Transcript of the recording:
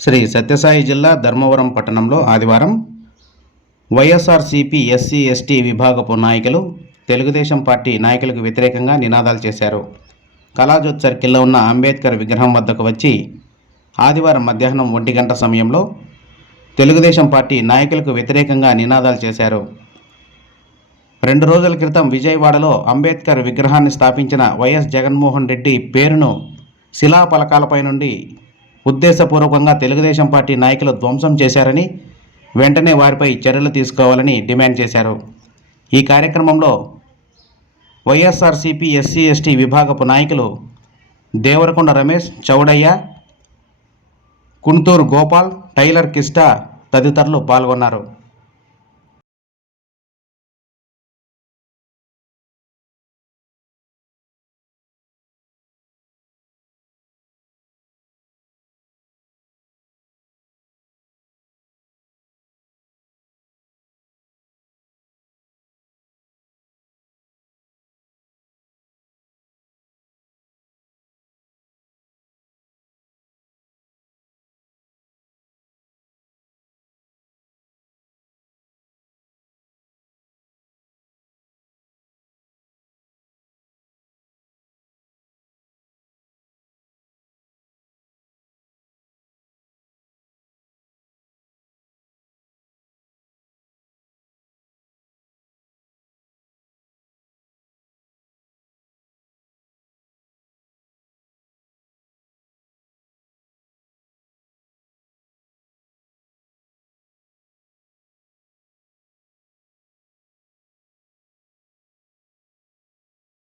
శ్రీ సత్యసాయి జిల్లా ధర్మవరం పట్టణంలో ఆదివారం వైఎస్ఆర్సీపీ ఎస్సీ ఎస్టీ విభాగపు నాయకులు తెలుగుదేశం పార్టీ నాయకులకు వ్యతిరేకంగా నినాదాలు చేశారు. కళాజోత్ సర్కిల్లో ఉన్న అంబేద్కర్ విగ్రహం వద్దకు వచ్చి ఆదివారం మధ్యాహ్నం 1 గంట సమయంలో తెలుగుదేశం పార్టీ నాయకులకు వ్యతిరేకంగా నినాదాలు చేశారు. 2 రోజుల క్రితం విజయవాడలో అంబేద్కర్ విగ్రహాన్ని స్థాపించిన వైఎస్ జగన్మోహన్ రెడ్డి పేరును శిలాఫలకాలపై నుండి ఉద్దేశపూర్వకంగా తెలుగుదేశం పార్టీ నాయకులు ధ్వంసం చేశారని, వెంటనే వారిపై చర్యలు తీసుకోవాలని డిమాండ్ చేశారు. ఈ కార్యక్రమంలో వైఎస్ఆర్సీపీ ఎస్సీ ఎస్టీ విభాగపు నాయకులు దేవరకొండ రమేష్, చౌడయ్య, కుణుతూరు గోపాల్, టైలర్ కిస్టా తదితరులు పాల్గొన్నారు.